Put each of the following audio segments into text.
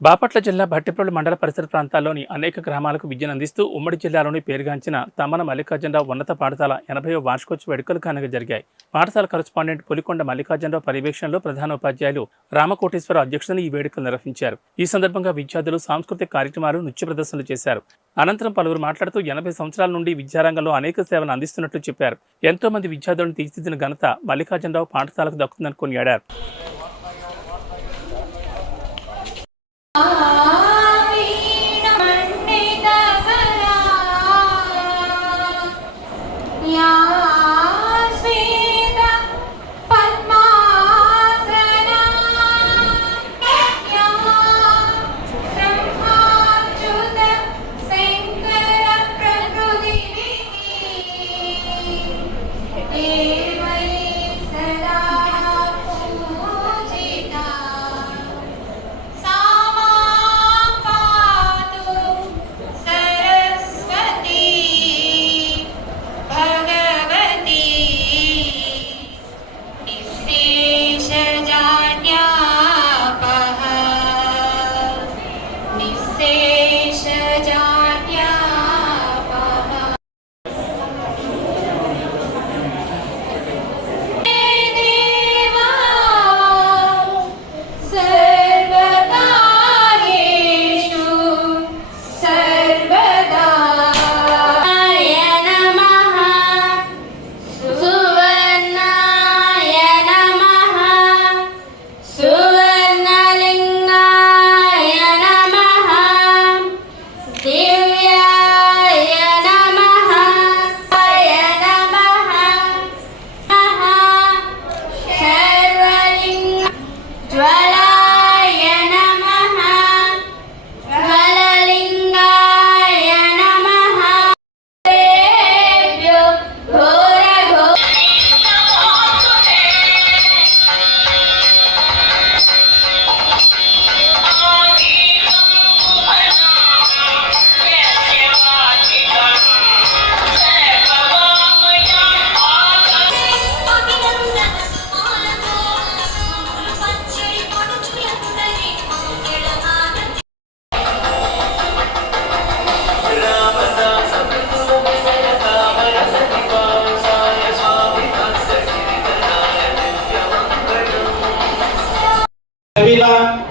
బాపట్ల జిల్లా భట్టిప్రోలు మండల పరిసర ప్రాంతాల్లోని అనేక గ్రామాలకు విద్యను అందిస్తూ ఉమ్మడి జిల్లాలోని పేరుగాంచిన తమ్మన మల్లికార్జునరావు ఉన్నత పాఠశాల 80వ వార్షికోత్సవ వేడుకలు ఘనంగా జరిగాయి. పాఠశాల కరస్పాండెంట్ పులికొండ మల్లికార్జునరావు పర్యవేక్షణలో ప్రధానోపాధ్యాయులు రామకోటేశ్వర అధ్యక్షతన ఈ వేడుకలు నిర్వహించారు. ఈ సందర్భంగా విద్యార్థులు సాంస్కృతిక కార్యక్రమాలు, నృత్య ప్రదర్శనలు చేశారు. అనంతరం పలువురు మాట్లాడుతూ 80 సంవత్సరాల నుండి విద్యారంగంలో అనేక సేవలు అందిస్తున్నట్లు చెప్పారు. ఎంతో మంది విద్యార్థులను తీర్చిదిద్దిన ఘనత మల్లికార్జునరావు పాఠశాలకు దక్కుతుందని కొనియాడారు.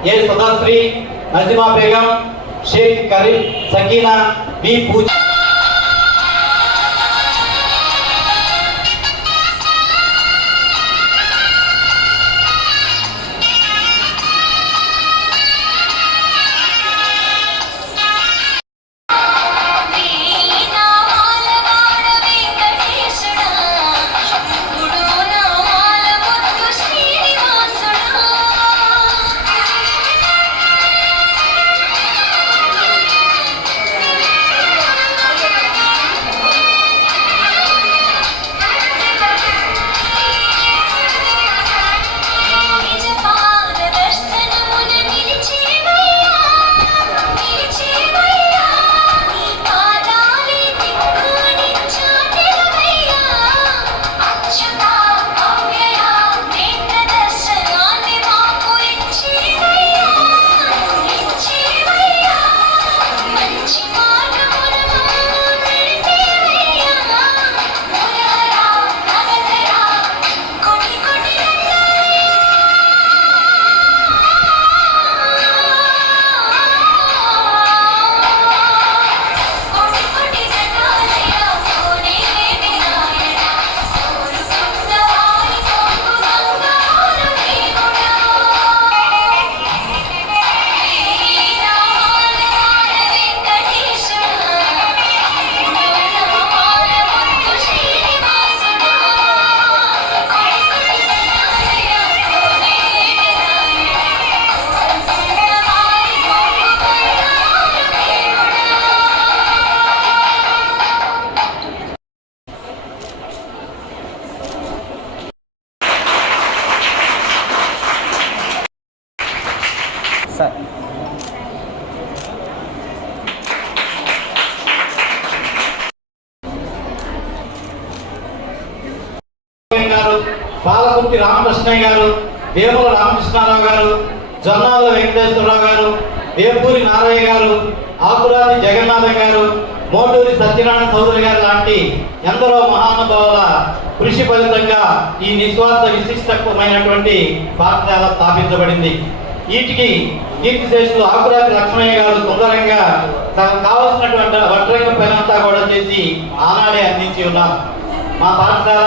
ए सदाश्री नजीमा बेगम शेख करीम सकीना बी पूजा పాలకుర్తి రామకృష్ణయ్య గారు, వేముల రామకృష్ణారావు గారు, జొన్నాల వెంకటేశ్వరరావు గారు, వేపూరి నారయ్య గారు, ఆకురాతి జగన్నాథం గారు, మోటూరి సత్యనారాయణ చౌదరి గారు లాంటి ఎందరో మహానుభావుల కృషి ఫలితంగా ఈ నిస్వార్థ విశిష్టమైనటువంటి పాఠశాల స్థాపించబడింది. వీటికి కీర్తిశేషులు ఆకురాతి లక్ష్మయ్య గారు సుందరంగా తనకు కావలసినటువంటి వడ్రంగ పని అంతా కూడా చేసి ఆనాడే అందించి ఉన్నారు. మా పాఠశాల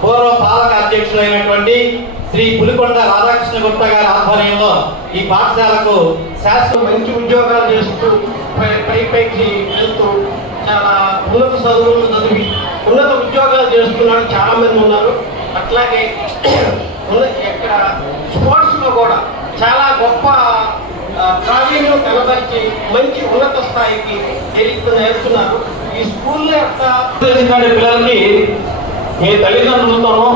పూర్వ పాలక అధ్యక్షులైనటువంటి శ్రీ పులికొండ రాధాకృష్ణ గుప్తా గారి ఆధ్వర్యంలో ఈ పాఠశాలకు శాస్త్ర మంచి ఉద్యోగాలు చేస్తూ పైకి వెళ్తూ చాలా ఉన్నత చదువులను చదివి ఉన్నత ఉద్యోగాలు చేస్తున్నాడు చాలా మంది ఉన్నారు. అట్లాగే ఇక్కడ స్పోర్ట్స్లో కూడా చాలా గొప్ప ప్రావీణ్యం కనబరిచి మంచి ఉన్నత స్థాయికి నేర్చుకున్నారు. ఈ స్కూల్లో యొక్క పిల్లలకి మీ తల్లిదండ్రులతోనూ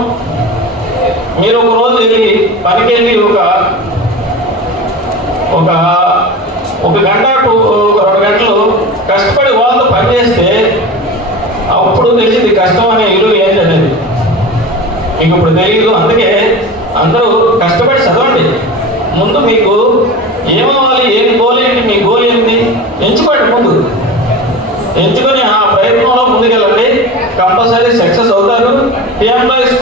మీరు ఒక రోజు వెళ్ళి పనికి వెళ్ళి ఒక గంట 2 గంటలు కష్టపడి వాళ్ళతో పనిచేస్తే అప్పుడు తెలిసింది కష్టం అనే విలువ ఏంటనేది మీకు ఇప్పుడు తెలియదు. అందుకే అందరూ కష్టపడి చదవండి. ముందు మీకు ఏమవ్వాలి, ఏం గోల్ ఏంటి, మీ గోల్ ఏంటి ఎంచుకోండి. ముందు ఎంచుకొని ఆ ప్రయత్నంలో ముందుకెళ్ళండి. కంపల్సరీ సక్సెస్ అవుతారు. ఎంప్లాయీస్